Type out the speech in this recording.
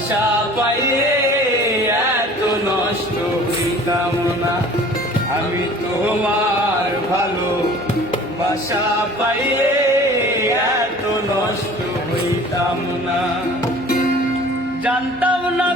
আশা পাইলে এত নষ্ট হইতাম না আমি তোমার ভালো বাসা পাইলে এত নষ্ট হইতাম না জানতাম না